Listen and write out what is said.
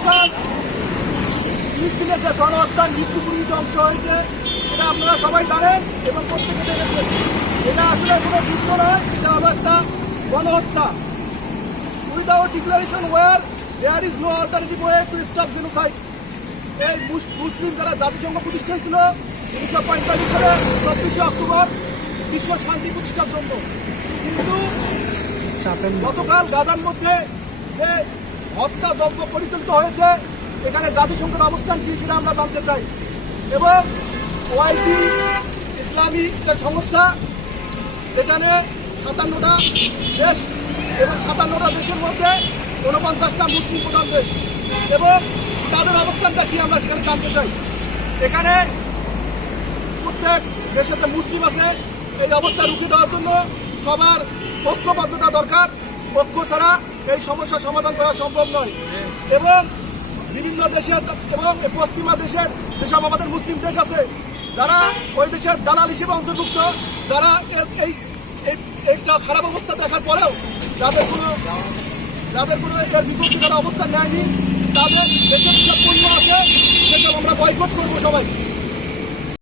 গতকাল ফিলিস্তিনে গণহত্যার মৃত্যুপুরী ধ্বংস হয়েছে, এটা আপনারা সবাই জানেন এবং প্রত্যেকে জেনেছেন। এটা আসলে কোনো যুদ্ধ নয়, এটা হলো একটা গণহত্যা। Without declaration war there is no alternative way to stop genocide. এই মুসলিম যারা জাতিসংঘ প্রতিষ্ঠা হয়েছিল 1945 সালে 24শে অক্টোবর বিশ্ব শান্তি প্রতিষ্ঠার জন্য, কিন্তু গতকাল গাজার মধ্যে যে হত্যাযজ্ঞ পরিচালিত হয়েছে, এখানে জাতিসংঘের অবস্থান কি সেটা আমরা জানতে চাই। এবং ওআইসি ইসলামী একটা সংস্থা, এখানে 57টা দেশ এবং 57টা দেশের মধ্যে 49টা মুসলিম প্রধান দেশ, এবং তাদের অবস্থানটা কি আমরা সেখানে জানতে চাই। এখানে প্রত্যেক দেশে যে মুসলিম আছে এই অবস্থা রুখে দেওয়ার জন্য সবার ঐক্যবদ্ধতা দরকার। ঐক্য ছাড়া এই সমস্যার সমাধান করা সম্ভব নয়। এবং বিভিন্ন দেশের এবং পশ্চিমা দেশের যেসব আমাদের মুসলিম দেশ আছে, যারা ওই দেশের দালাল হিসেবে অন্তর্ভুক্ত, যারা এই খারাপ অবস্থা দেখার পরেও যাদের কোনো এর বিপক্ষে যারা অবস্থান নেয়নি, তাদের দেশের যে পণ্য আছে সেসব আমরা বয়কট করবো সবাই।